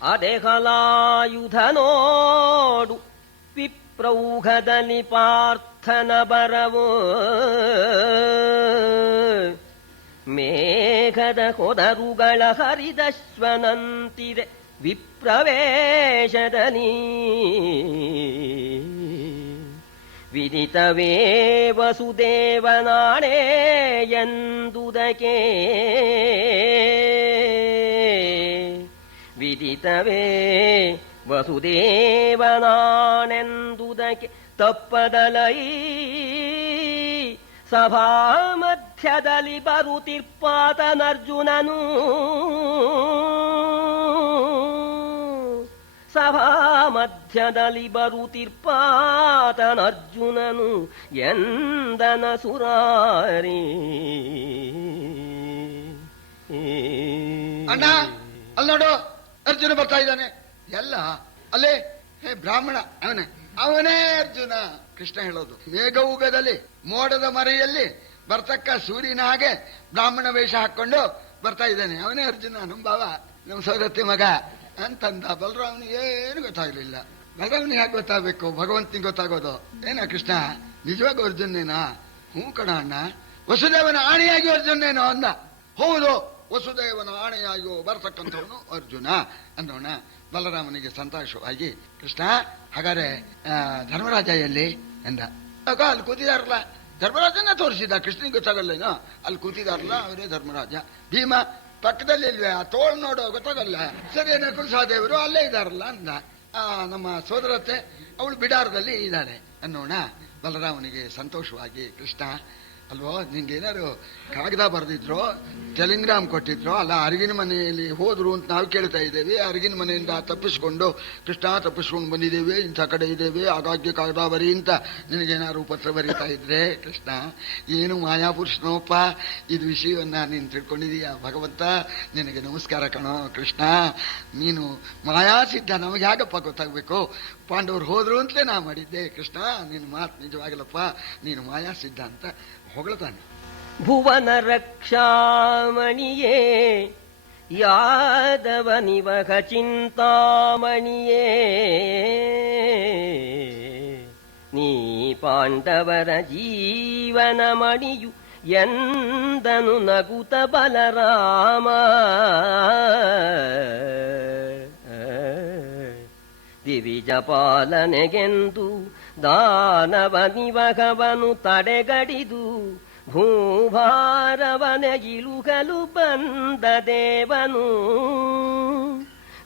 ಅದೆಹಲಾಯುಧನೋಡು ವಿಪ್ರೌಘದಲ್ಲಿ ಪಾರ್ಥನ ಬರವೋ ಮೇಘದ ಹೊದರುಗಳ ಹರಿದಶ್ವನಂತಿದೆ ವಿಪ್ರವೇಶದಲ್ಲಿ ವಿದಿತವೇ ವಸುದೇವನಾಣೆ ಎಂದುದಕ್ಕೆ ವಿದಿತವೇ ವಸುದೇವನಾನೆಂದುದಕ್ಕೆ ತಪ್ಪದಲೈ ಸಭಾ ಮಧ್ಯದಲ್ಲಿ ಬರುತ್ತಿರ್ಪಾತನರ್ಜುನನು ಸಭಾ ಮಧ್ಯದಲ್ಲಿ ಬರುತ್ತಿರ್ಪಾತನರ್ಜುನನು ಎಂದನ ಸುರಾರಿ. ಅಣ್ಣ ಅಲ್ಲಿ ನೋಡು, ಅರ್ಜುನ ಬರ್ತಾ ಇದ್ದಾನೆ. ಎಲ್ಲ ಅಲ್ಲೇ ಹೇ ಬ್ರಾಹ್ಮಣ, ಅವನೇ ಅರ್ಜುನ. ಕೃಷ್ಣ ಹೇಳೋದು ಮೇಘೌಗದಲ್ಲಿ ಮೋಡದ ಮರೆಯಲ್ಲಿ ಬರ್ತಕ್ಕ ಸೂರ್ಯನ ಹಾಗೆ ಬ್ರಾಹ್ಮಣ ವೇಷ ಹಾಕೊಂಡು ಬರ್ತಾ ಇದ್ದಾನೆ. ಅವನೇ ಅರ್ಜುನ, ನಮ್ಮ ಬಾವ, ನಮ್ಮ ಸೌರತಿ ಮಗ ಅಂತಂದ. ಬಲರಾಮನಿಗೆ ಏನು ಗೊತ್ತಾಗ್ಲಿಲ್ಲ. ಬಲರಾಮನಿಗೆ ಯಾಕೆ ಗೊತ್ತಾಗಬೇಕು, ಭಗವಂತನಿಗೆ ಗೊತ್ತಾಗೋದು. ಏನ ಕೃಷ್ಣ ನಿಜವಾಗ ಅರ್ಜುನೇನಾ? ಹ್ಞೂ ಕಣ ಅಣ್ಣ, ವಸುದೇವನ ಆಣೆಯಾಗಿ ಅರ್ಜುನೇನೋ ಅಂದ. ಹೌದು, ವಸುದೇವನ ಆಣೆಯಾಗಿ ಬರ್ತಕ್ಕಂಥವನು ಅರ್ಜುನ ಅನ್ನೋಣ. ಬಲರಾಮನಿಗೆ ಸಂತೋಷವಾಗಿ, ಕೃಷ್ಣ ಹಾಗಾದ್ರೆ ಧರ್ಮರಾಜ ಎಲ್ಲಿ ಎಂದ. ಆಗ ಅಲ್ಲಿ ಕೂತಿದಾರಲ್ಲ, ಧರ್ಮರಾಜನ ತೋರಿಸಿದ. ಕೃಷ್ಣನಿಗೆ ಗೊತ್ತಾಗಲ್ಲೇನೋ, ಅಲ್ಲಿ ಕೂತಿದಾರಲ್ಲ ಅವರೇ ಧರ್ಮರಾಜ. ಭೀಮ ಪಕ್ಕದಲ್ಲಿ ಇಲ್ವೇ, ಆ ತೋಳು ನೋಡೋ ಗೊತ್ತಾಗಲ್ಲ. ಸರಿ, ನಕುಲ ಸಹದೇವರು ಅಲ್ಲೇ ಇದ್ದಾರಲ್ಲ ಅಂದ. ನಮ್ಮ ಸೋದರತೆ ಅವಳು ಬಿಡಾರದಲ್ಲಿ ಇದ್ದಾಳೆ ಅನ್ನೋಣ. ಬಲರಾಮನಿಗೆ ಸಂತೋಷವಾಗಿ, ಕೃಷ್ಣ ಅಲ್ವೋ, ನಿಂಗೇನಾದ್ರು ಕಾಗದ ಬರೆದಿದ್ರು, ಟೆಲಿಗ್ರಾಮ್ ಕೊಟ್ಟಿದ್ರು ಅಲ್ಲ, ಅರಗಿನ ಮನೆಯಲ್ಲಿ ಹೋದ್ರು ಅಂತ ನಾವು ಕೇಳ್ತಾ ಇದ್ದೇವೆ. ಅರಗಿನ ಮನೆಯಿಂದ ತಪ್ಪಿಸ್ಕೊಂಡು ಕೃಷ್ಣ ತಪ್ಪಿಸ್ಕೊಂಡು ಬಂದಿದ್ದೇವೆ, ಇಂಥ ಕಡೆ ಇದ್ದೇವೆ, ಆಗಾಗ್ಗೆ ಕಾಗದ ಬರಿ ಅಂತ ನಿನಗೇನಾದ್ರು ಪತ್ರ ಬರೀತಾ ಇದ್ರೆ, ಕೃಷ್ಣ ಏನು ಮಾಯಾಪುರುಷನೋಪ್ಪ, ಇದು ವಿಷಯವನ್ನ ನೀನು ತಿಳ್ಕೊಂಡಿದೀಯ. ಭಗವಂತ ನಿನಗೆ ನಮಸ್ಕಾರ ಕಣೋ ಕೃಷ್ಣ. ನೀನು ಮಾಯಾಸಿದ್ಧ, ನಮಗೆ ಹೇಗಪ್ಪ ಗೊತ್ತಾಗಬೇಕು? ಪಾಂಡವರು ಹೋದ್ರು ಅಂತಲೇ ನಾ ಮಾಡಿದ್ದೆ. ಕೃಷ್ಣ ನಿನ್ನ ಮಾತು ನಿಜವಾಗಿಲ್ಲಪ್ಪ, ನೀನು ಮಾಯಾಸಿದ್ಧ ಅಂತ ಹೊಗಳ್ತಾನೆ. ಭುವನ ರಕ್ಷಾಮಣಿಯೇ ಯಾದವನಿವಹ ಚಿಂತಾಮಣಿಯೇ, ನೀ ಪಾಂಡವರ ಜೀವನ ಮಣಿಯು ಎಂದನು ನಗುತ ಬಲರಾಮ. ದಿವಿಜ ಪಾಲನೆಗೆಂದು ದಾನವನಿವಹವನು ತಡೆಗಡಿದು ಭೂಭಾರವನ ಇಳುಗಲು ಬಂದ ದೇವನು.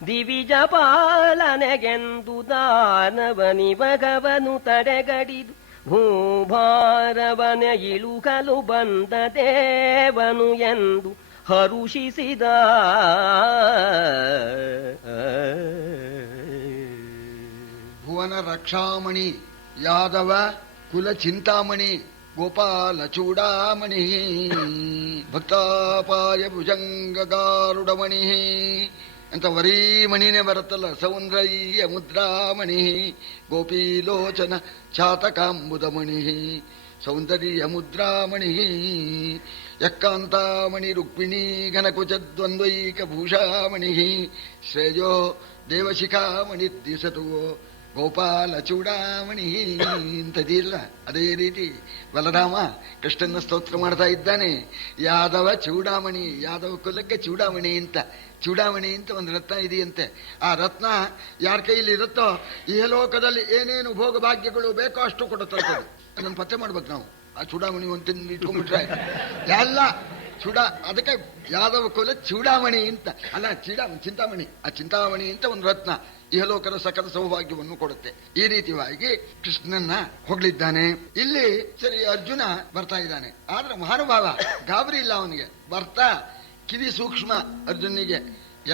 ದಿವಿಜ ಪಾಲನೆಗೆಂದು ದಾನವನಿವಹವನು ತಡೆಗಡಿದು ಭೂಭಾರವನ ಇಳುಗಲು ಬಂದ ದೇವನು ಎಂದು ಹರುಷಿಸಿದ. ಭುವನ ರಕ್ಷಾಮಣಿ ಯಾದವ ಕುಲ ಚಿಂತಾಮಣಿ ಗೋಪಾಲ ಚೂಡಾಮಣಿ ಭಕ್ತಾಪಾಯ ಭುಜಂಗಗಾರುಡಮಣಿ ಅಂತ ವರೀಮಣಿನೇ ಬರುತ್ತಲ್ಲ. ಸೌಂದರ್ಯ ಮುದ್ರಾಮಣಿ ಗೋಪೀಲೋಚನ ಚಾತಕಾಂಬುದಮಣಿ ಸೌಂದರ್ಯ ಮುದ್ರಾಮಣಿ ಯಕ್ಕಾಂತಾಮಣಿ ರುಕ್ಮಿಣಿ ಘನಕುಚದ್ವಂದ್ವೈಕ ಭೂಷಾಮಣಿ ಶ್ರೇಯೋ ದೇವಶಿಖಾಮಣಿ ದಿಸತು ಗೋಪಾಲ ಚೂಡಾಮಣಿ ಅಂತದಿಲ್ಲ. ಅದೇ ರೀತಿ ಬಲರಾಮ ಕೃಷ್ಣನ ಸ್ತೋತ್ರ ಮಾಡ್ತಾ ಇದ್ದಾನೆ. ಯಾದವ ಚೂಡಾಮಣಿ, ಯಾದವ ಕುಲಕ್ಕೆ ಚೂಡಾಮಣಿ ಅಂತ. ಚೂಡಾಮಣಿ ಅಂತ ಒಂದು ರತ್ನ ಇದೆಯಂತೆ. ಆ ರತ್ನ ಯಾರ ಕೈಯಲ್ಲಿ ಇರುತ್ತೋ ಈ ಲೋಕದಲ್ಲಿ ಏನೇನು ಭೋಗ ಭಾಗ್ಯಗಳು ಬೇಕೋ ಅಷ್ಟು ಕೊಡುತ್ತದೆ. ಅದನ್ನು ಪತ್ತೆ ಮಾಡ್ಬೇಕು ನಾವು. ಆ ಚೂಡಾಮಣಿ ಒಂದು ತಿಂದು ಇಟ್ಕೊಂಡ್ಬಿಟ್ರೆ ಎಲ್ಲ ಅದಕ್ಕೆ ಯಾದವ ಕುಲ ಚೂಡಾಮಣಿ ಅಂತ ಅಲ್ಲ, ಚಿಂತಾಮಣಿ. ಆ ಚಿಂತಾಮಣಿ ಅಂತ ಒಂದು ರತ್ನ ಇಹಲೋಕದ ಸಕಲ ಸೌಭಾಗ್ಯವನ್ನು ಕೊಡುತ್ತೆ. ಈ ರೀತಿಯಾಗಿ ಕೃಷ್ಣನ್ನ ಹೊಗಳಿದ್ದಾನೆ. ಇಲ್ಲಿ ಸರಿ ಅರ್ಜುನ ಬರ್ತಾ ಇದ್ದಾನೆ. ಆದ್ರೆ ಮಹಾನುಭಾವ ಗಾಬರಿ ಇಲ್ಲ ಅವನಿಗೆ. ಬರ್ತಾ ಕಿವಿ ಸೂಕ್ಷ್ಮ ಅರ್ಜುನಿಗೆ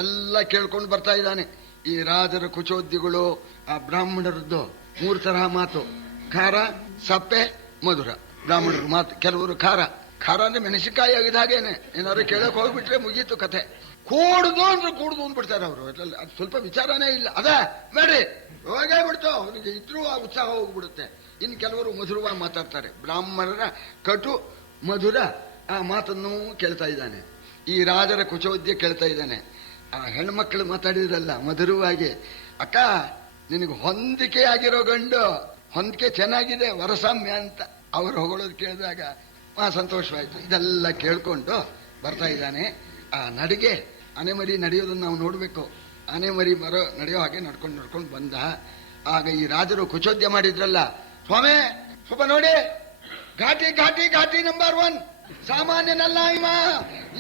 ಎಲ್ಲ ಕೇಳ್ಕೊಂಡು ಬರ್ತಾ ಇದ್ದಾನೆ. ಈ ರಾಜರ ಕುಚೋದ್ಯಗಳು, ಆ ಬ್ರಾಹ್ಮಣರದ್ದು 3 ತರಹ ಮಾತು: ಖಾರ, ಸಪ್ಪೆ, ಮಧುರ. ಬ್ರಾಹ್ಮಣರ ಮಾತು ಕೆಲವರು ಖಾರ ಅಂದ್ರೆ ಮೆಣಸಿನಕಾಯಿ ಆಗಿದ ಹಾಗೇನೆ. ಏನಾದ್ರು ಕೇಳಕ್ ಹೋಗ್ಬಿಟ್ರೆ ಮುಗೀತು ಕಥೆ. ಕೂಡುದು ಅಂದ್ರೆ ಕೂಡುದು ಅಂದ್ಬಿಡ್ತಾರೆ ಅವರು. ಅದು ಸ್ವಲ್ಪ ವಿಚಾರನೇ ಇಲ್ಲ. ಅದೇ ಬೇಡ್ರಿ ಹೋಗೇ ಬಿಡ್ತು, ಅವನಿಗೆ ಇದ್ರೂ ಆ ಉತ್ಸಾಹ ಹೋಗ್ಬಿಡುತ್ತೆ. ಇನ್ನು ಕೆಲವರು ಮಧುರವಾಗಿ ಮಾತಾಡ್ತಾರೆ. ಬ್ರಾಹ್ಮಣರ ಕಟು ಮಧುರ ಆ ಮಾತನ್ನು ಕೇಳ್ತಾ ಇದ್ದಾನೆ. ಈ ರಾಜರ ಕುಚೋದ್ಯ ಕೇಳ್ತಾ ಇದ್ದಾನೆ. ಆ ಹೆಣ್ಮಕ್ಳು ಮಾತಾಡಿದ್ರಲ್ಲ ಮಧುರವಾಗಿ, ಅಕ್ಕ ನಿನಗೆ ಹೊಂದಿಕೆ ಆಗಿರೋ ಗಂಡು, ಹೊಂದಿಕೆ ಚೆನ್ನಾಗಿದೆ, ವರಸಾಮ್ಯ ಅಂತ ಅವರು ಹೊಗಳೋದು ಕೇಳಿದಾಗ ಸಂತೋಷವಾಯ್ತು. ಇದೆಲ್ಲ ಕೇಳ್ಕೊಂಡು ಬರ್ತಾ ಇದ್ದಾನೆ. ಆ ನಡಿಗೆ ಆನೆ ಮರಿ ನಡೆಯೋದನ್ನ ನಾವು ನೋಡ್ಬೇಕು. ಆನೆ ಮರಿ ನಡೆಯೋ ಹಾಗೆ ನಡ್ಕೊಂಡು ಬಂದ. ಆಗ ಈ ರಾಜರು ಕುಚೋದ್ಯ ಮಾಡಿದ್ರಲ್ಲ, ಸ್ವಾಮಿ ಸ್ವಲ್ಪ ನೋಡಿ, ಘಾಟಿ ಘಾಟಿ ಘಾಟಿ ನಂಬರ್ 1, ಸಾಮಾನ್ಯನಲ್ಲ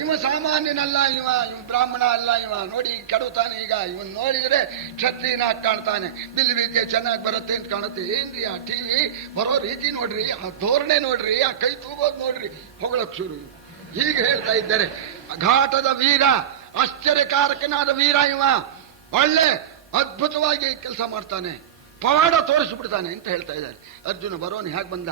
ಇವ ಸಾಮಾನ್ಯನಲ್ಲ, ಇವ ಬ್ರಾಹ್ಮಣ ಅಲ್ಲ, ಇವ ನೋಡಿ ಕೆಡುತ್ತಾನೆ. ಈಗ ಇವನ್ ನೋಡಿದ್ರೆ ಕ್ಷತ್ರಿಯನಾಗಿ ಕಾಣ್ತಾನೆ, ಬಿಲ್ ವಿದ್ಯೆ ಚೆನ್ನಾಗಿ ಬರುತ್ತೆ ಅಂತ ಕಾಣುತ್ತೆ. ಏನ್ರಿ ಆ ಟಿವಿ ಬರೋ ರೀತಿ ನೋಡ್ರಿ, ಆ ಧೋರಣೆ ನೋಡ್ರಿ, ಆ ಕೈ ತೂಗೋದ್ ನೋಡ್ರಿ, ಹೊಗಳಕ್ ಶುರು. ಹೀಗೆ ಹೇಳ್ತಾ ಇದ್ದಾರೆ. ಘಾಟದ ವೀರ, ಆಶ್ಚರ್ಯಕಾರಕನಾದ ವೀರ ಇವ, ಒಳ್ಳೆ ಅದ್ಭುತವಾಗಿ ಕೆಲಸ ಮಾಡ್ತಾನೆ, ಪವಾಡ ತೋರಿಸ್ಬಿಡ್ತಾನೆ ಅಂತ ಹೇಳ್ತಾ ಇದ್ದಾರೆ. ಅರ್ಜುನ ಬರೋನು ಹೇಗೆ ಬಂದ?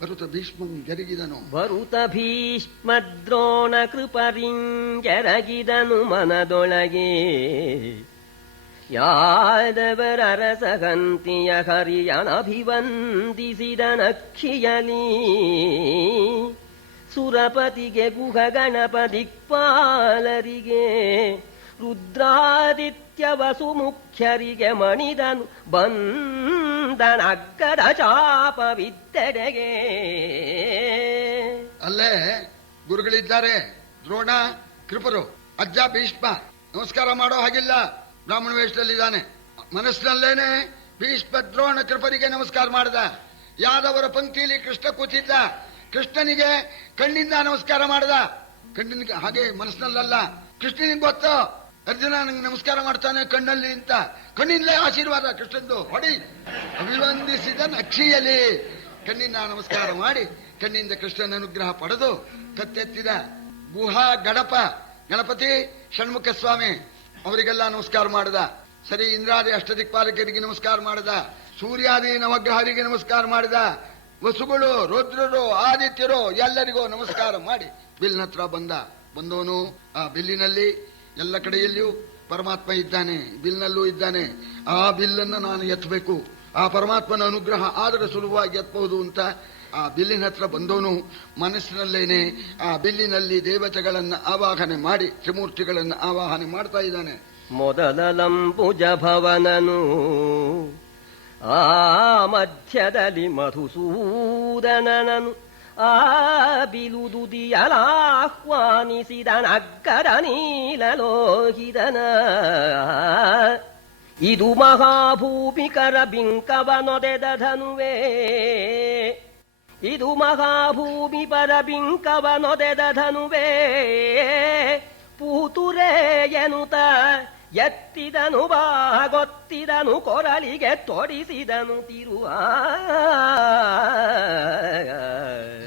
ಬರುತ್ತ ಭೀಷ್ಮ ಜರುಗಿದನು. ಬರುತ ಭೀಷ್ಮ ದ್ರೋಣ ಕೃಪರಿಂಜರಗಿದನು ಮನದೊಳಗೆ. ಯಾದವರ ರಸಗಂತಿಯ ಹರಿಯನಭಿವಂದಿಸಿದ ನಕ್ಷಿಯಲಿ. ಸುರಪತಿಗೆ ಗುಹ ಗಣಪ ದಿಕ್ಪಾಲರಿಗೆ, ರುದ್ರಾದಿತ್ಯ ವಸು ಮುಖ್ಯರಿಗೆ ಮಣಿದನು ಬಂದನಗ್ಗದ ಚಾಪವಿದ್ದೆಡೆಗೆ. ಅಲ್ಲೇ ಗುರುಗಳಿದ್ದಾರೆ, ದ್ರೋಣ ಕೃಪರು, ಅಜ್ಜ ಭೀಷ್ಮ. ನಮಸ್ಕಾರ ಮಾಡೋ ಹಾಗಿಲ್ಲ, ಬ್ರಾಹ್ಮಣ ವೇಷದಲ್ಲಿದ್ದಾನೆ. ಮನಸ್ಸಿನಲ್ಲೇನೆ ಭೀಷ್ಮ ದ್ರೋಣ ಕೃಪರಿಗೆ ನಮಸ್ಕಾರ ಮಾಡಿದ. ಯಾದವರ ಪಂಕ್ತಿಯಲ್ಲಿ ಕೃಷ್ಣ ಕೂತಿದ್ದ, ಕೃಷ್ಣನಿಗೆ ಕಣ್ಣಿಂದ ನಮಸ್ಕಾರ ಮಾಡಿದ. ಕಣ್ಣಿನ ಹಾಗೆ ಮನಸ್ಸಿನಲ್ಲ, ಕೃಷ್ಣನಿಗೆ ಗೊತ್ತು ಅರ್ಜುನ ನಂಗೆ ನಮಸ್ಕಾರ ಮಾಡ್ತಾನೆ ಕಣ್ಣಲ್ಲಿ ಅಂತ. ಕಣ್ಣಿಂದಲೇ ಆಶೀರ್ವಾದ ಕೃಷ್ಣಂದು. ಹೊಡಿ ಅಭಿವಂದಿಸಿದ ನಕ್ಷಿಯಲಿ. ಕಣ್ಣಿಂದ ನಮಸ್ಕಾರ ಮಾಡಿ ಕಣ್ಣಿಂದ ಕೃಷ್ಣನ ಅನುಗ್ರಹ ಪಡೆದು ಕತ್ತೆತ್ತಿದ. ಗುಹಾ ಗಣಪ ಗಣಪತಿ ಷಣ್ಮುಖ ಸ್ವಾಮಿ ಅವರಿಗೆಲ್ಲ ನಮಸ್ಕಾರ ಮಾಡಿದ. ಸರಿ, ಇಂದ್ರಾದಿ ಅಷ್ಟದಿಕ್ಪಾಲಕರಿಗೆ ನಮಸ್ಕಾರ ಮಾಡಿದ. ಸೂರ್ಯಾದಿ ನವಗ್ರಹರಿಗೆ ನಮಸ್ಕಾರ ಮಾಡಿದ. ವಸುಗಳು, ರುದ್ರರು, ಆದಿತ್ಯರು ಎಲ್ಲರಿಗೂ ನಮಸ್ಕಾರ ಮಾಡಿ ಬಿಲ್ಲಿನ ಹತ್ರ ಬಂದವನು. ಆ ಬಿಲ್ಲಿನಲ್ಲಿ ಎಲ್ಲ ಕಡೆಯಲ್ಲಿಯೂ ಪರಮಾತ್ಮ ಇದ್ದಾನೆ, ಬಿಲ್ನಲ್ಲೂ ಇದ್ದಾನೆ. ಆ ಬಿಲ್ಲನ್ನು ನಾನು ಎತ್ತಬೇಕು, ಆ ಪರಮಾತ್ಮನ ಅನುಗ್ರಹ ಆದರೆ ಸುಲಭವಾಗಿ ಎತ್ತಬಹುದು ಅಂತ ಆ ಬಿಲ್ಲಿನ ಹತ್ರ ಬಂದವನು ಮನಸ್ಸಿನಲ್ಲೇನೆ ಆ ಬಿಲ್ಲಿನಲ್ಲಿ ದೇವತೆಗಳನ್ನು ಆವಾಹನೆ ಮಾಡಿ, ತ್ರಿಮೂರ್ತಿಗಳನ್ನು ಆವಾಹನೆ ಮಾಡ್ತಾ ಇದ್ದಾನೆ. ಮೊದಲಂಬುಜ ಭವನನು, ಆ ಮಧ್ಯದಲ್ಲಿ ಮಧುಸೂದನನು, ಆ ಬಿಲುದುದಿಯಲಾಹ್ವಾನಿಸಿದನಗ್ಗದ ನೀಲಲೋಹಿತನ. ಇದು ಮಹಾಭೂಮಿಕರ ಬಿಂಕವನೊದೆದ ಧನುವೇ, ಇದು ಮಹಾಭೂಮಿಪರ ಬಿಂಕವನೊದೆದ ಧನುವೇ. ಪೂತುರೇ ಎನ್ನುತ್ತ ಎತ್ತಿದನು ಬಾಗೊತ್ತಿದನು, ಕೊರಳಿಗೆ ತೊಡಿಸಿದನು ತಿರುವ.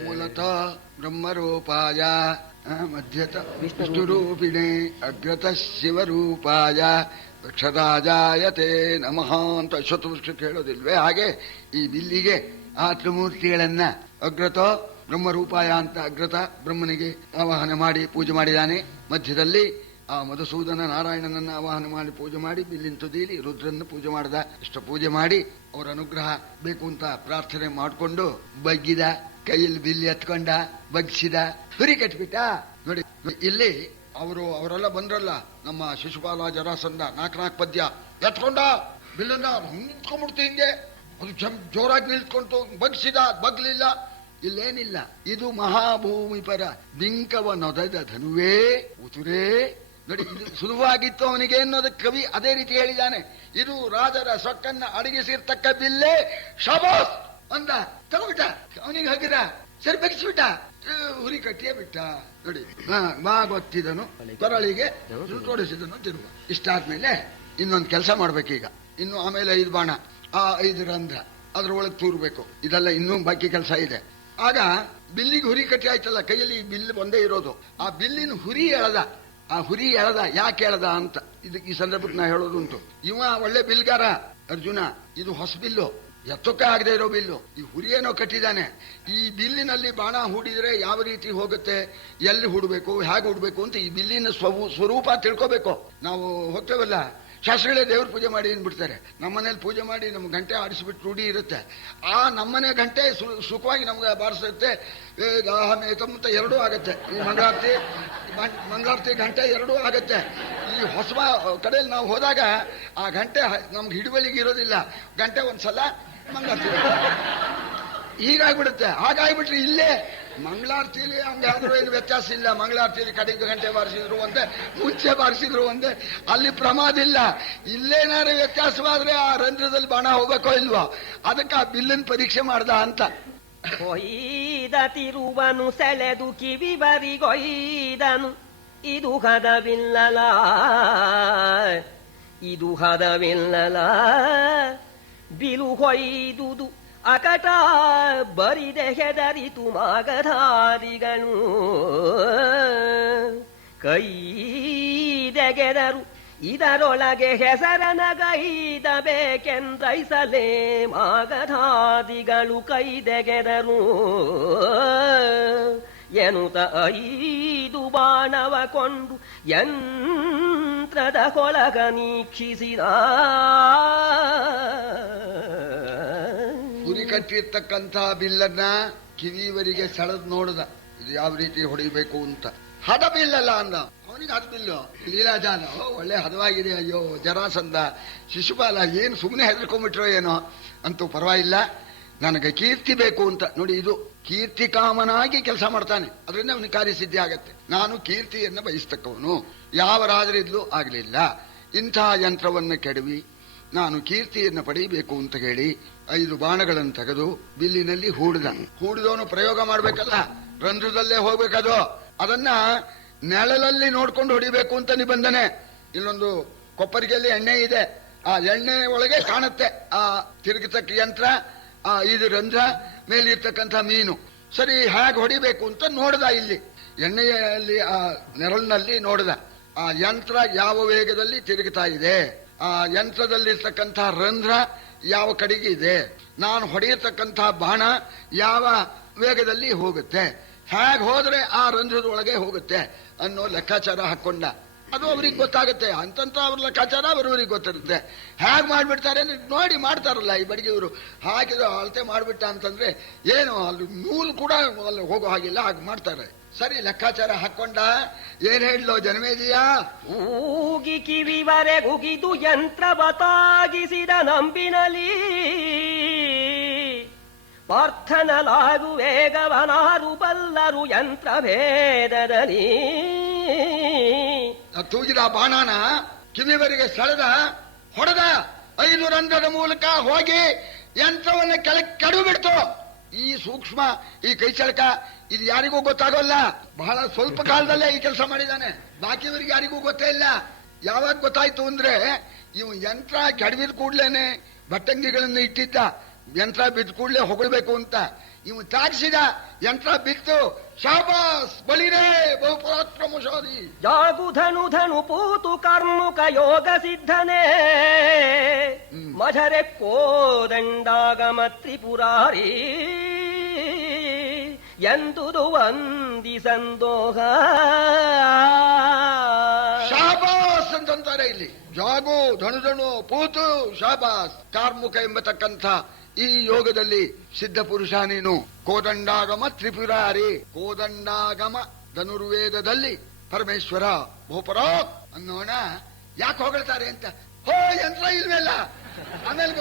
ಮೂಲತಃ ಬ್ರಹ್ಮರೂಪಾಯ ಮಧ್ಯತ ವಿಷ್ಣುರೂಪಿಣೆ ಅಗ್ರತ ಶಿವರೂಪಾಯ ವೃಕ್ಷರಾಜಾಯತೆ ನಮಃ ಅಂತ ಅಶ್ವತ್ಥವೃಕ್ಷಕ್ಕೆ ಹೇಳೋದಿಲ್ವೇ? ಹಾಗೆ ಈ ಬಿಲ್ಲಿಗೆ ಆ ತ್ರಿಮೂರ್ತಿಗಳನ್ನ ಅಗ್ರತೋ ಬ್ರಹ್ಮರೂಪಾಯ ಅಂತ ಅಗ್ರತ ಬ್ರಹ್ಮನಿಗೆ ಆವಾಹನೆ ಮಾಡಿ ಪೂಜೆ ಮಾಡಿದಾನೆ. ಮಧ್ಯದಲ್ಲಿ ಆ ಮಧುಸೂದನ ನಾರಾಯಣನನ್ನ ಆವಾಹನೆ ಮಾಡಿ ಪೂಜೆ ಮಾಡಿ, ಬಿಲ್ಲಿನ ತುದಿಯಲ್ಲಿ ರುದ್ರನ್ನ ಪೂಜೆ ಮಾಡಿದ. ಇಷ್ಟ ಪೂಜೆ ಮಾಡಿ ಅವರ ಅನುಗ್ರಹ ಬೇಕು ಅಂತ ಪ್ರಾರ್ಥನೆ ಮಾಡಿಕೊಂಡು ಬಗ್ಗಿದ, ಕೈಯಲ್ಲಿ ಬಿಲ್ಲಿ ಎತ್ಕೊಂಡ, ಬಗ್ಸಿದ, ಹುರಿ ಕಟ್ಬಿಟ್ಟ. ನೋಡಿ ಇಲ್ಲಿ ಅವರೆಲ್ಲ ಬಂದ್ರಲ್ಲ, ನಮ್ಮ ಶಿಶುಪಾಲ, ಜರಾಸಂಧ, 4 ಪದ್ಯ ಎತ್ಕೊಂಡ ಬಿಲ್ಲನ್ನ ನಿಂತ್ಕೊಂಡ್ಬಿಡ್ತು. ಹಿಂಗೆ ಅದು ಜೋರಾಗಿ ನಿಲ್ತ್ಕೊಂತು, ಬಗ್ಸಿದ, ಬಗ್ಲಿಲ್ಲ. ಇಲ್ಲೇನಿಲ್ಲ, ಇದು ಮಹಾಭೂಮಿ ಪರ ಬಿಂಕವ ನೊದದ ಧನುವೇ ಉತುರೇ. ನೋಡಿ, ಇದು ಸುಲಭವಾಗಿತ್ತು ಅವನಿಗೆ ಅನ್ನೋದಕ್ಕೆ ಕವಿ ಅದೇ ರೀತಿ ಹೇಳಿದ್ದಾನೆ. ಇದು ರಾಜರ ಸೊಕ್ಕನ್ನ ಅಡಗಿಸಿರ್ತಕ್ಕ ಬಿಲ್ಲೇ, ಶಾಬಾಸ್ ಅಂದ, ತಗೋಬಿಟ್ಟ, ಅವನಿಗೆ ಹಾಕಿದ, ಸರಿ ಬಗ್ಸಿಬಿಟ್ಟ, ಹುರಿ ಕಟ್ಟಿಯೇ ಬಿಟ್ಟ. ನೋಡಿ, ಗೊತ್ತಿದನು ಕೊರಳಿಗೆ ತೊಡಿಸಿದನು ತಿರುವ. ಇಷ್ಟಾದ್ಮೇಲೆ ಇನ್ನೊಂದು ಕೆಲಸ ಮಾಡ್ಬೇಕೀಗ. ಇನ್ನು ಆಮೇಲೆ 5 ಬಾಣ, ಆ 5 ರಂಧ್ರ ಅದ್ರೊಳಗೆ ತೂರ್ಬೇಕು. ಇದೆಲ್ಲ ಇನ್ನೂ ಬಾಕಿ ಕೆಲಸ ಇದೆ. ಆಗ ಬಿಲ್ಲಿಗೆ ಹುರಿ ಕಟ್ಟಿ ಆಯ್ತಲ್ಲ, ಕೈಯಲ್ಲಿ ಬಿಲ್ಲು ಒಂದೇ ಇರೋದು. ಆ ಬಿಲ್ಲಿನ ಹುರಿ ಎಳೆದ. ಆ ಹುರಿ ಎಳೆದ, ಯಾಕೆ ಎಳೆದ ಅಂತ ಇದಕ್ಕೆ ಈ ಸಂದರ್ಭಕ್ಕೆ ನಾ ಹೇಳೋದುಂಟು. ಇವ ಒಳ್ಳೆ ಬಿಲ್ಗಾರ ಅರ್ಜುನ. ಇದು ಹೊಸ ಬಿಲ್ಲು, ಎತ್ತಕ್ಕೆ ಆಗದೆ ಇರೋ ಬಿಲ್ಲು. ಈ ಹುರಿಯೇನೋ ಕಟ್ಟಿದ್ದಾನೆ. ಈ ಬಿಲ್ಲಿನಲ್ಲಿ ಬಾಣ ಹೂಡಿದ್ರೆ ಯಾವ ರೀತಿ ಹೋಗುತ್ತೆ, ಎಲ್ಲಿ ಹೂಡಬೇಕು, ಹೇಗೆ ಹೂಡಬೇಕು ಅಂತ ಈ ಬಿಲ್ಲಿನ ಸ್ವರೂಪ ತಿಳ್ಕೋಬೇಕು. ನಾವು ಹೋಗ್ತೇವಲ್ಲ ಶಾಸ್ತ್ರಿಗಳೇ ದೇವ್ರ ಪೂಜೆ ಮಾಡಿ ಅಂದ್ಬಿಡ್ತಾರೆ. ನಮ್ಮನೇಲಿ ಪೂಜೆ ಮಾಡಿ ನಮ್ಗೆ ಗಂಟೆ ಆಡಿಸ್ಬಿಟ್ಟು ರೂಢಿ ಇರುತ್ತೆ. ಆ ನಮ್ಮನೆ ಗಂಟೆ ಸುಖವಾಗಿ ನಮ್ಗೆ ಬಾರಿಸುತ್ತೆ. ಅಂತ ಎರಡೂ ಆಗತ್ತೆ. ಈ ಮಂಗಳಾರತಿ ಗಂಟೆ ಎರಡೂ ಆಗತ್ತೆ. ಈ ಹೊಸಬ ಕಡೆಯಲ್ಲಿ ನಾವು ಹೋದಾಗ ಆ ಗಂಟೆ ನಮ್ಗೆ ಹಿಡುವಳಿಗೆ ಇರೋದಿಲ್ಲ. ಗಂಟೆ ಒಂದ್ಸಲ ಮಂಗಳಾರತಿ ಹೀಗಾಗ್ಬಿಡುತ್ತೆ. ಹಾಗಾಗ್ಬಿಟ್ರೆ ಇಲ್ಲೇ ಮಂಗಳಾರತಿಲಿ ಹಂಗಾದ್ರೂ ಏನು ವ್ಯತ್ಯಾಸ ಇಲ್ಲ. ಮಂಗಳಾರತಿಲಿ ಕಡೆಗೆ ಗಂಟೆ ಬಾರಿಸಿದ್ರು ಒಂದೇ, ಮುಂಚೆ ಬಾರಿಸಿದ್ರು ಒಂದೇ, ಅಲ್ಲಿ ಪ್ರಮಾದ ಇಲ್ಲ. ಇಲ್ಲೇನಾದ್ರು ವ್ಯತ್ಯಾಸವಾದ್ರೆ ಆ ರಂಧ್ರದಲ್ಲಿ ಬಾಣ ಹೋಗ್ಬೇಕೋ ಇಲ್ವೋ, ಅದಕ್ಕೆ ಆ ಬಿಲ್ಲಿನ ಪರೀಕ್ಷೆ ಮಾಡ್ದ ಅಂತ. ಕೊಯ್ದ ತಿರುವನು ಸೆಳೆದು ಕಿವಿವರಿಗೊಯ್ದನು, ಇದು ಹದವಿಲ್ಲಲ, ಇದು ಹದವಿಲ್ಲಲ. ಬಿಲು ಹೊಯ್ದುದು ಅಕಟ ಬರಿದೆ ಹೆದರಿತು ಮಾಗಧಾರಿಗಳು. ಕೈದೆಗೆದರು ಇದರೊಳಗೆ ಹೆಸರನಗೈದಬೇಕೆಂದೈಸಲೇ ಮಾಗಧಾದಿಗಳು. ಕೈದೆಗೆದರು ಎನ್ನುತ್ತ 5 ಬಾಣವ ಕೊಂಡು ಯಂತ್ರದ ಕೊಳಗ ನೀಕ್ಷಿಸಿದ. ಗುರಿ ಕಟ್ಟಿರ್ತಕ್ಕಂಥ ಬಿಲ್ಲನ್ನ ಕಿವಿವರಿಗೆ ಸೆಳೆದು ನೋಡಿದ, ಇದು ಯಾವ ರೀತಿ ಹೊಡಿಬೇಕು ಅಂತ. ಹದ ಬಿಲ್ಲಲ್ಲ ಅಂದ. ಅವನಿಗೆ ಹದ ಬಿಲ್ಲು. ಲೀಲಾಜಾಲ ಒಳ್ಳೆ ಹದವಾಗಿದೆ. ಅಯ್ಯೋ ಜರಾಸಂಧ ಶಿಶುಪಾಲ ಏನು ಸುಮ್ಮನೆ ಹೆದರ್ಕೊಂಡ್ಬಿಟ್ರೋ ಏನೋ, ಅಂತೂ ಪರವಾಗಿಲ್ಲ, ನನಗೆ ಕೀರ್ತಿ ಬೇಕು ಅಂತ. ನೋಡಿ, ಇದು ಕೀರ್ತಿ ಕಾಮನಾಗಿ ಕೆಲಸ ಮಾಡ್ತಾನೆ, ಅದರಿಂದ ಅವನಿಗೆ ಕಾರ್ಯಸಿದ್ಧಿ ಆಗತ್ತೆ. ನಾನು ಕೀರ್ತಿಯನ್ನ ಬಯಸ್ತಕ್ಕವನು, ಯಾವ ರಾಜರಿದ್ಲೂ ಆಗ್ಲಿಲ್ಲ. ಇಂತಹ ಯಂತ್ರವನ್ನು ಕೆಡವಿ ನಾನು ಕೀರ್ತಿಯನ್ನು ಪಡೆಯಬೇಕು ಅಂತ ಹೇಳಿ 5 ಬಾಣಗಳನ್ನು ತೆಗೆದು ಬಿಲ್ಲಿನಲ್ಲಿ ಹೂಡಿದವನು ಪ್ರಯೋಗ ಮಾಡ್ಬೇಕಲ್ಲ, ರಂಧ್ರದಲ್ಲೇ ಹೋಗ್ಬೇಕದು. ಅದನ್ನ ನೆಳಲಲ್ಲಿ ನೋಡ್ಕೊಂಡು ಹೊಡಿಬೇಕು ಅಂತ ನಿಬಂಧನೆ. ಇಲ್ಲೊಂದು ಕೊಪ್ಪರಿಗೆಯಲ್ಲಿ ಎಣ್ಣೆ ಇದೆ, ಆ ಎಣ್ಣೆ ಒಳಗೆ ಕಾಣುತ್ತೆ ಆ ತಿರುಗತಕ್ಕ ಯಂತ್ರ, ಆ 5 ರಂಧ್ರ, ಮೇಲಿರ್ತಕ್ಕಂಥ ಮೀನು. ಸರಿ, ಹೇಗೆ ಹೊಡಿಬೇಕು ಅಂತ ನೋಡ್ದ. ಇಲ್ಲಿ ಎಣ್ಣೆಯಲ್ಲಿ ಆ ನೆರಳಿನಲ್ಲಿ ನೋಡ್ದ ಆ ಯಂತ್ರ ಯಾವ ವೇಗದಲ್ಲಿ ತಿರುಗುತ್ತಾ ಇದೆ, ಆ ಯಂತ್ರದಲ್ಲಿರ್ತಕ್ಕಂಥ ರಂಧ್ರ ಯಾವ ಕಡೆಗೆ ಇದೆ, ನಾನು ಹೊಡೆಯತಕ್ಕಂಥ ಬಾಣ ಯಾವ ವೇಗದಲ್ಲಿ ಹೋಗುತ್ತೆ, ಹೇಗೆ ಹೋದ್ರೆ ಆ ರಂಧ್ರದ ಒಳಗೆ ಹೋಗುತ್ತೆ ಅನ್ನೋ ಲೆಕ್ಕಾಚಾರ ಹಾಕೊಂಡ. ಅದು ಅವ್ರಿಗೆ ಗೊತ್ತಾಗುತ್ತೆ. ಅಂತಂತ ಅವ್ರ ಲೆಕ್ಕಾಚಾರ ಬರುವರಿಗೆ ಗೊತ್ತಿರುತ್ತೆ. ಹೇಗೆ ಮಾಡ್ಬಿಡ್ತಾರೆ ಅಂದ್ರೆ ನೋಡಿ ಮಾಡ್ತಾರಲ್ಲ ಈ ಬಡಿಗೆಯವರು. ಹಾಕಿದ ಅಳತೆ ಮಾಡ್ಬಿಟ್ಟ ಅಂತಂದ್ರೆ ಏನು ಅಲ್ಲಿ ನೂಲು ಕೂಡ ಅಲ್ಲಿ ಹೋಗೋ ಹಾಗಿಲ್ಲ, ಹಾಗೆ ಮಾಡ್ತಾರೆ. ಸರಿ, ಲೆಕ್ಕಾಚಾರ ಹಾಕೊಂಡ. ಏನ್ ಹೇಳೋ ಜನಮೇಜಿಯ? ಊಗಿ ಕಿವಿವರೆಗುಗಿದು ಯಂತ್ರವತಾಗಿಸಿದ ನಂಬಿನಲಿ ಪಾರ್ಥನಲಾಗು ವೇಗವನಾರು ಬಲ್ಲರು ಯಂತ್ರ ಭೇದದಲ್ಲಿ. ತೂಗಿದ ಬಾಣನ ಕಿವಿವರೆಗೆ ಸೆಳೆದ, ಹೊಡೆದ. 5 ರಂಧ್ರದ ಮೂಲಕ ಹೋಗಿ ಯಂತ್ರವನ್ನು ಕೆಳಗೆ ಕಡಿದು ಬಿಡ್ತು. ಈ ಸೂಕ್ಷ್ಮ, ಈ ಕೈಚಳಕ ಇದು ಯಾರಿಗೂ ಗೊತ್ತಾಗೋಲ್ಲ. ಬಹಳ ಸ್ವಲ್ಪ ಕಾಲದಲ್ಲೇ ಈ ಕೆಲಸ ಮಾಡಿದ್ದಾನೆ. ಬಾಕಿಯವರಿಗೆ ಯಾರಿಗೂ ಗೊತ್ತೇ ಇಲ್ಲ. ಯಾವಾಗ ಗೊತ್ತಾಯ್ತು ಅಂದ್ರೆ, ಇವು ಯಂತ್ರ ಕೆಡವಿದ ಕೂಡ್ಲೇನೆ ಬಟ್ಟಂಗಿಗಳನ್ನು ಇಟ್ಟಿದ್ದ. ಯಂತ್ರ ಬಿದ್ದ ಕೂಡಲೇ ಹೊಗಳಬೇಕು ಅಂತ ಇವು ತಾಗಿಸಿದ. ಯಂತ್ರ ಬಿತ್ತು, ಶಾಬಾಸ್ ಬಲಿರೇ ಬಹುಪರಾಕ್ರಮಶಾಲಿ. ಜಾಗು ಧನು ಧನು ಪೂತು ಕರ್ಮುಕ ಯೋಗ ಸಿದ್ಧನೇ ಮಧರೆ ಕೋದಂಡಾಗಮ ತ್ರಿಪುರಾರಿ ಎಂದುದು ವಂದಿ ಸಂದೋಹ. ಶಾಬಾಸ್ ಅಂತಂತಾರೆ ಇಲ್ಲಿ. ಜಾಗು ಧನು ಪೂತು ಶಾಬಾಸ್. ಕಾರ್ಮುಕ ಎಂಬತಕ್ಕಂಥ ಈ ಯೋಗದಲ್ಲಿ ಸಿದ್ಧ ಪುರುಷ ನೀನು. ಕೋದಂಡಾಗಮ ತ್ರಿಪುರಾರಿ. ಕೋದಂಡಾಗಮ ಧನುರ್ವೇದದಲ್ಲಿ ಪರಮೇಶ್ವರ ಬಹುಪರಾಕ್ ಅನ್ನೋಣ. ಯಾಕೆ ಹೊಗಳ್ತಾರೆ ಅಂತ, ಹೋ ಯಂತ್ರ ಇಲ್ವಲ್ಲ, ಆಮೇಲೆ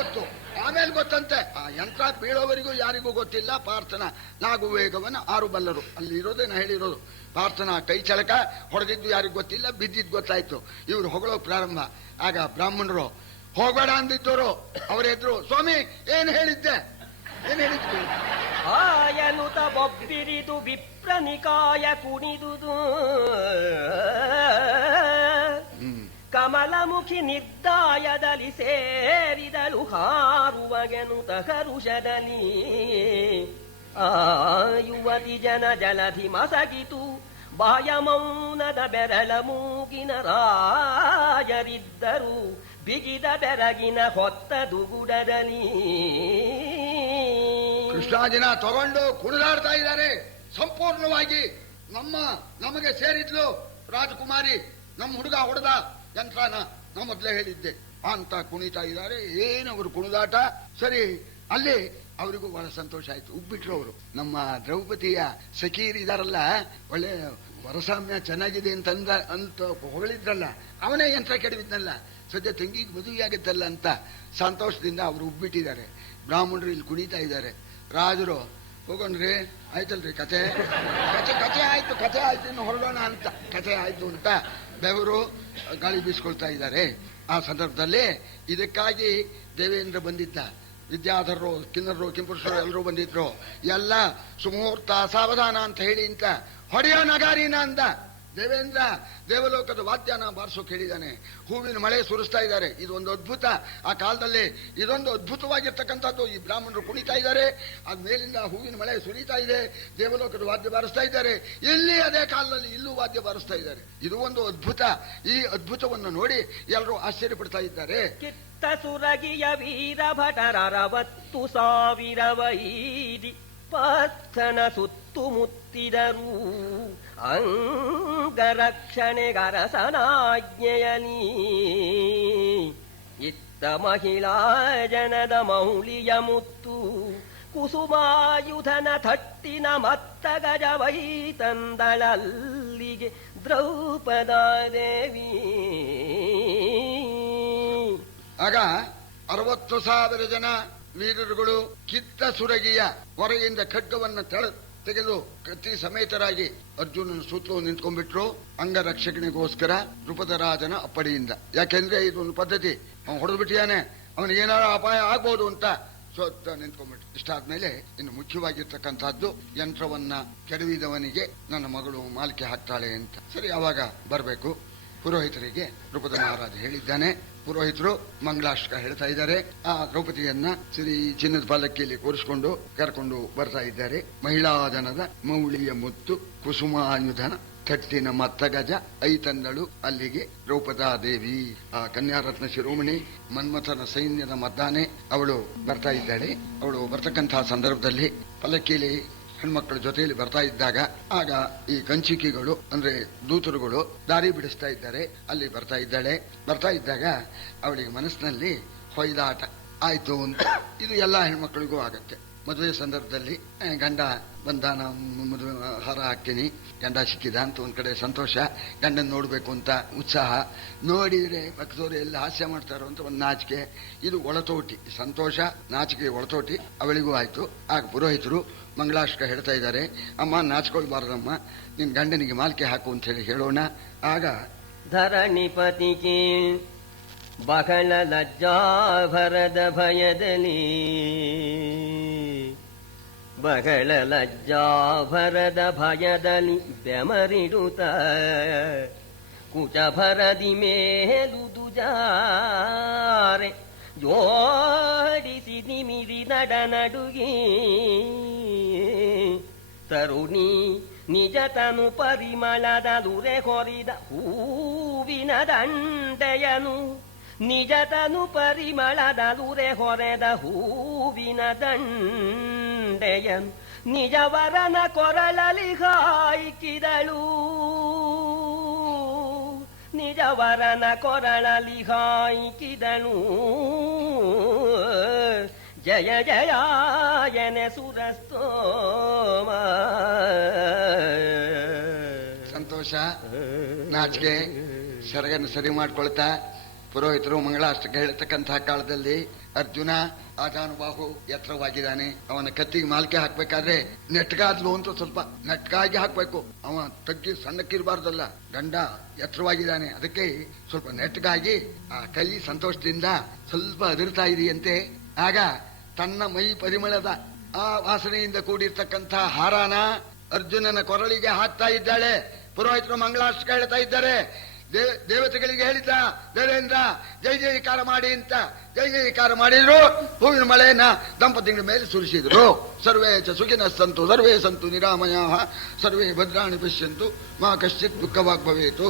ಗೊತ್ತಂತೆ. ಆ ಯಂತ್ರ ಬೀಳೋವರಿಗೂ ಯಾರಿಗೂ ಗೊತ್ತಿಲ್ಲ. ಪಾರ್ಥನ ನಾಗು ವೇಗವನ್ನು 6 ಬಲ್ಲರು. ಅಲ್ಲಿ ಇರೋದೇ ನಾ ಹೇಳಿರೋದು. ಪಾರ್ಥನ ಕೈ ಚಳಕ ಹೊಡೆದಿದ್ದು ಯಾರಿಗೂ ಗೊತ್ತಿಲ್ಲ, ಬಿದ್ದಿದ್ದು ಗೊತ್ತಾಯ್ತು. ಇವರು ಹೊಗಳೋ ಪ್ರಾರಂಭ. ಆಗ ಬ್ರಾಹ್ಮಣರು ಹೋಗಬೇಡ ಅಂದಿದ್ದವರು ಅವರೆದ್ರು, ಸ್ವಾಮಿ ಏನ್ ಹೇಳಿದ್ದೆ, ಏನ್ ಹೇಳಿದ್ವಿ? ಆಯನುತ ಬೊಬ್ಬಿರಿದು ವಿಪ್ರನಿಕಾಯ ಕುಣಿದುದು ಕಮಲಮುಖಿ ನಿರ್ದಾಯದಲ್ಲಿ ಸೇರಿದಳು ಹಾರುವಗೆನುತ ಹರುಷದಲ್ಲಿ. ಆ ಯುವತಿ ಜನ ಜಲಧಿ ಮಸಗಿತು ಬಾಯ ಮೌನದ ಬೆರಳ ಮೂಗಿನ ರಾಯರಿದ್ದರು ಬಿಗಿದ ಬೆರಗಿನ ಹೊತ್ತ ದುಗುಡದಲ್ಲಿ. ಕೃಷ್ಣಾಜಿನ ತಗೊಂಡು ಕುಣಿದಾಡ್ತಾ ಇದ್ದಾರೆ ಸಂಪೂರ್ಣವಾಗಿ. ನಮಗೆ ಸೇರಿದ್ಲು ರಾಜಕುಮಾರಿ, ನಮ್ಮ ಹುಡುಗ ಹೊಡೆದ ಯಂತ್ರನ ನಾ ಮೊದಲೇ ಹೇಳಿದ್ದೆ ಅಂತ ಕುಣಿತಾ ಇದ್ದಾರೆ. ಏನವರು ಕುಣಿದಾಟ. ಸರಿ, ಅಲ್ಲಿ ಅವರಿಗೂ ಬಹಳ ಸಂತೋಷ ಆಯ್ತು. ಉಬ್ಬಿಟ್ರು ಅವರು. ನಮ್ಮ ದ್ರೌಪದಿಯ ಸಖೀರ್ ಇದಾರಲ್ಲ, ಒಳ್ಳೆ ವರಸಾಮ್ಯ ಚೆನ್ನಾಗಿದೆ ಅಂತ ಹೊಗಳಿದ್ರಲ್ಲ, ಅವನೇ ಯಂತ್ರ ಕೆಡವಿದ್ನಲ್ಲ, ಸದ್ಯ ತಂಗಿಗೆ ಮದುವೆ ಆಗುತ್ತಲ್ಲ ಅಂತ ಸಂತೋಷದಿಂದ ಅವರು ಉಬ್ಬಿಟ್ಟಿದ್ದಾರೆ. ಬ್ರಾಹ್ಮಣರು ಇಲ್ಲಿ ಕುಣಿತಾ ಇದ್ದಾರೆ. ರಾಜರು ಹೋಗೋಣ್ರಿ, ಆಯ್ತಲ್ರಿ ಕತೆ ಆಯ್ತು ಇನ್ನು ಹೊರಡೋಣ ಅಂತ, ಕತೆ ಆಯ್ತು ಅಂತ ಬೆವರು ಗಾಳಿ ಬೀಸ್ಕೊಳ್ತಾ ಇದ್ದಾರೆ. ಆ ಸಂದರ್ಭದಲ್ಲಿ ಇದಕ್ಕಾಗಿ ದೇವೇಂದ್ರ ಬಂದಿದ್ದ. ವಿದ್ಯಾಧರರು, ಕಿನ್ನರರು, ಕಿಂಪುರುಷರು ಎಲ್ಲರೂ ಬಂದಿದ್ರು. ಎಲ್ಲ ಸುಮುಹೂರ್ತ ಸಾವಧಾನ ಅಂತ ಹೇಳಿ ಅಂತ ಹೊಡೆಯೋ ನಗಾರಿನ ಅಂದ. ದೇವೇಂದ್ರ ದೇವಲೋಕದ ವಾದ್ಯನ ಬಾರಿಸೋಕೆ ಹೇಳಿದ್ದಾನೆ. ಹೂವಿನ ಮಳೆ ಸುರಿಸ್ತಾ ಇದ್ದಾರೆ. ಇದೊಂದು ಅದ್ಭುತ. ಆ ಕಾಲದಲ್ಲಿ ಇದೊಂದು ಅದ್ಭುತವಾಗಿರ್ತಕ್ಕಂಥದ್ದು. ಈ ಬ್ರಾಹ್ಮಣರು ಕುಣಿತಾ ಇದ್ದಾರೆ, ಅದ ಮೇಲಿಂದ ಹೂವಿನ ಮಳೆ ಸುರಿತಾ ಇದೆ, ದೇವಲೋಕದ ವಾದ್ಯ ಬಾರಿಸ್ತಾ ಇದ್ದಾರೆ. ಇಲ್ಲಿ ಅದೇ ಕಾಲದಲ್ಲಿ ಇಲ್ಲೂ ವಾದ್ಯ ಬಾರಿಸ್ತಾ ಇದ್ದಾರೆ. ಇದು ಒಂದು ಅದ್ಭುತ. ಈ ಅದ್ಭುತವನ್ನು ನೋಡಿ ಎಲ್ಲರೂ ಆಶ್ಚರ್ಯ ಪಡ್ತಾ ಇದ್ದಾರೆ. ಕಿತ್ತ ಸುರಗಿಯ ವೀರ ಭಟರವತ್ತು ಸಾವಿರ ವೈರಿ ಪಾರ್ಥನ ಸುತ್ತುಮುತ್ತಿದರು. ಅಂಗರಕ್ಷಣೆಗರಸನಾಜ್ಞೆಯಲಿ ಇತ್ತ ಮಹಿಳಾ ಜನದ ಮೌಳಿಯ ಮುತ್ತು ಕುಸುಮಾಯುಧನ ಥಟ್ಟಿನ ಮತ್ತ ಗಜವೈ ತಂದಳಲ್ಲಿಗೆ ದ್ರೌಪದಾದೇವಿ. ಆಗ 60,000 ಜನ ವೀರರುಗಳು ಕಿತ್ತ ಸುರಗಿಯ ಹೊರಗಿಂದ ಖಡ್ಗವನ್ನ ತೆಗೆದು ಕತ್ತಿ ಸಮೇತರಾಗಿ ಅರ್ಜುನನ ಸುತ್ತಲೂ ನಿಂತ್ಕೊಂಡ್ಬಿಟ್ರು. ಅಂಗರಕ್ಷಣೆಗೋಸ್ಕರ ದ್ರುಪದ ರಾಜನ ಅಪ್ಪಡಿಯಿಂದ. ಯಾಕೆಂದ್ರೆ ಇದೊಂದು ಪದ್ಧತಿ. ಅವನು ಹೊಡೆದು ಬಿಟ್ಟಿಯಾನೆ, ಅವನಿಗೇನಾದ್ರು ಅಪಾಯ ಆಗ್ಬೋದು ಅಂತ ಸ್ವತ್ತ ನಿಂತ್ಕೊಂಡ್ಬಿಟ್ರು. ಇಷ್ಟಾದ್ಮೇಲೆ ಇನ್ನು ಮುಖ್ಯವಾಗಿರ್ತಕ್ಕಂಥದ್ದು, ಯಂತ್ರವನ್ನ ಕೆಡವಿದವನಿಗೆ ನನ್ನ ಮಗಳು ಮಾಲಿಕೆ ಹಾಕ್ತಾಳೆ ಅಂತ. ಸರಿ, ಅವಾಗ ಬರಬೇಕು. ಪುರೋಹಿತರಿಗೆ ದ್ರುಪದ ಮಹಾರಾಜ ಹೇಳಿದ್ದಾನೆ. ಪುರೋಹಿತರು ಮಂಗಳಾಷ್ಟಕ ಹೇಳ್ತಾ ಇದ್ದಾರೆ. ಆ ದ್ರೌಪದಿಯನ್ನ ಸರಿ ಚಿನ್ನದ ಪಲ್ಲಕ್ಕಿಯಲ್ಲಿ ಕೂರಿಸಿಕೊಂಡು ಕರ್ಕೊಂಡು ಬರ್ತಾ ಇದ್ದಾರೆ. ಮಹಿಳಾ ಜನದ ಮೌಳಿಯ ಮುತ್ತು ಕುಸುಮಾಯುಧನ ಥಟ್ಟಿನ ಮತ್ತ ಗಜ ಐತಂದಳು ಅಲ್ಲಿಗೆ ದ್ರೌಪದಾದೇವಿ. ಆ ಕನ್ಯಾರತ್ನ ಶಿರೋಮಣಿ ಮನ್ಮಥನ ಸೈನ್ಯದ ಮದ್ದಾನೆ ಅವಳು ಬರ್ತಾ ಇದ್ದಾಳೆ. ಅವಳು ಬರ್ತಕ್ಕಂತಹ ಸಂದರ್ಭದಲ್ಲಿ ಪಲ್ಲಕ್ಕಿಯಲ್ಲಿ ಹೆಣ್ಮಕ್ಕಳ ಜೊತೆಯಲ್ಲಿ ಬರ್ತಾ ಇದ್ದಾಗ ಆಗ ಈ ಕಂಚಿಕಿಗಳು ಅಂದ್ರೆ ದೂತರುಗಳು ದಾರಿ ಬಿಡಿಸ್ತಾ ಇದ್ದಾರೆ. ಅಲ್ಲಿ ಬರ್ತಾ ಇದ್ದಾಳೆ. ಬರ್ತಾ ಇದ್ದಾಗ ಅವಳಿಗೆ ಮನಸ್ಸಿನಲ್ಲಿ ಹೊಯ್ದಾಟ ಆಯ್ತು ಅಂತ. ಇದು ಎಲ್ಲಾ ಹೆಣ್ಮಕ್ಳಿಗೂ ಆಗತ್ತೆ. ಮದುವೆ ಸಂದರ್ಭದಲ್ಲಿ ಗಂಡ ಬಂದ, ಮದುವೆ ಹಾರ ಹಾಕ್ತೀನಿ, ಗಂಡ ಸಿಕ್ಕಿದ ಅಂತ ಒಂದ್ ಕಡೆ ಸಂತೋಷ, ಗಂಡನ್ ನೋಡ್ಬೇಕು ಅಂತ ಉತ್ಸಾಹ. ನೋಡಿದ್ರೆ ಪಕ್ಕದವರು ಎಲ್ಲ ಹಾಸ್ಯ ಮಾಡ್ತಾರೋ ಅಂತ ಒಂದು ನಾಚಿಕೆ. ಇದು ಒಳತೋಟಿ. ಸಂತೋಷ, ನಾಚಿಕೆ, ಒಳತೋಟಿ ಅವಳಿಗೂ ಆಯ್ತು. ಆಗ ಪುರೋಹಿತರು ಮಂಗಳಾಷ್ಟಕ ಹೇಳ್ತಾ ಇದ್ದಾರೆ. ಅಮ್ಮ ನಾಚ್ಕೊಳ್ಬಾರ್ದಮ್ಮ, ನಿನ್ ಗಂಡನಿಗೆ ಮಾಲ್ಕೆ ಹಾಕು ಅಂತ ಹೇಳಿ ಹೇಳೋಣ. ಆಗ ಧರಣಿಪತಿಗೆ ಬಹಳ ಲಜ್ಜಾಭರದ ಭಯದಲ್ಲಿ, ಬಹಳ ಲಜ್ಜಾಭರದ ಭಯದಲ್ಲಿ ಬೆಮರಿಡುತ್ತ ಕುಚಭರದಿ ಮೇಲುದು ಜಾರೆ ಜೋಡಿಸಿ ನಿಮಿರಿ ನಡುಗಿ ತರುಣಿ ನಿಜತನು ಪರಿಮಳದಲುರೆ ಹೊರಿದ ಹೂವಿನ ದಂಡೆಯನು, ನಿಜತನು ಪರಿಮಳದಲುರೆ ಹೊರೆದ ಹೂವಿನ ದಂಡೆಯನು ನಿಜವರನ ಕೊರಳಲಿ ಹಾಯ್ಕಿದಳು, ನಿಜವರನ ಕೊರಳಲಿ ಹಾಯ್ಕಿದಳು. ಜಯ ಜಯಾಯನೆ ಸುರಸ್ತೋಮ. ಸಂತೋಷ, ನಾಚಿಕೆ, ಸೆರಗನ್ನು ಸರಿ ಮಾಡ್ಕೊಳ್ತಾ ಪುರೋಹಿತರು ಮಂಗಳಾಷ್ಟಕ ಹೇಳ್ತಕ್ಕಂತಹ ಕಾಲದಲ್ಲಿ ಅರ್ಜುನ ಆಜಾನುಬಾಹು ಎತ್ತರವಾಗಿದ್ದಾನೆ. ಅವನ ಕತ್ತಿಗೆ ಮಾಲ್ಕೆ ಹಾಕ್ಬೇಕಾದ್ರೆ ನೆಟ್ಗಾದ್ಲು ಅಂತ ಸ್ವಲ್ಪ ನೆಟ್ಗಾಗಿ ಹಾಕ್ಬೇಕು. ಅವ ತಗ್ಗಿ ಸಣ್ಣಕ್ಕಿರಬಾರ್ದಲ್ಲ. ಗಂಡ ಎತ್ತರವಾಗಿದ್ದಾನೆ, ಅದಕ್ಕೆ ಸ್ವಲ್ಪ ನೆಟ್ಗಾಗಿ ಆ ಕೈ ಸಂತೋಷದಿಂದ ಸ್ವಲ್ಪ ಅದಿರ್ತಾ ಇದೆಯಂತೆ. ಆಗ ತನ್ನ ಮೈ ಪರಿಮಳದ ಆ ವಾಸನೆಯಿಂದ ಕೂಡಿರ್ತಕ್ಕಂಥ ಹಾರಾನ ಅರ್ಜುನನ ಕೊರಳಿಗೆ ಹಾಕ್ತಾ ಇದ್ದಾಳೆ. ಪುರೋಹಿತರು ಮಂಗಳಾಷ್ಟಕ ಹೇಳ್ತಾ ಇದ್ದಾರೆ. ದೇವತೆಗಳಿಗೆ ಹೇಳಿದ್ದ ದೇವೇಂದ್ರ ಜೈ ಜೈಕಾರ ಮಾಡಿ ಅಂತ. ಜೈ ಜೈಕಾರ ಮಾಡಿದ್ರು. ಹೂವಿನ ಮಳೆಯನ್ನ ದಂಪತಿಗಳ ಮೇಲೆ ಸುರಿಸಿದ್ರು. ಸರ್ವೇ ಚ ಸುಖಿನ ಸಂತು ಸರ್ವೇ ಸಂತು ನಿರಾಮಯ ಸರ್ವೇ ಭದ್ರಾಣಿ ಪಶ್ಯಂತು ಮಾ ಕಶ್ಚಿತ್ ದುಃಖವಾಗ್ಭವೇತು.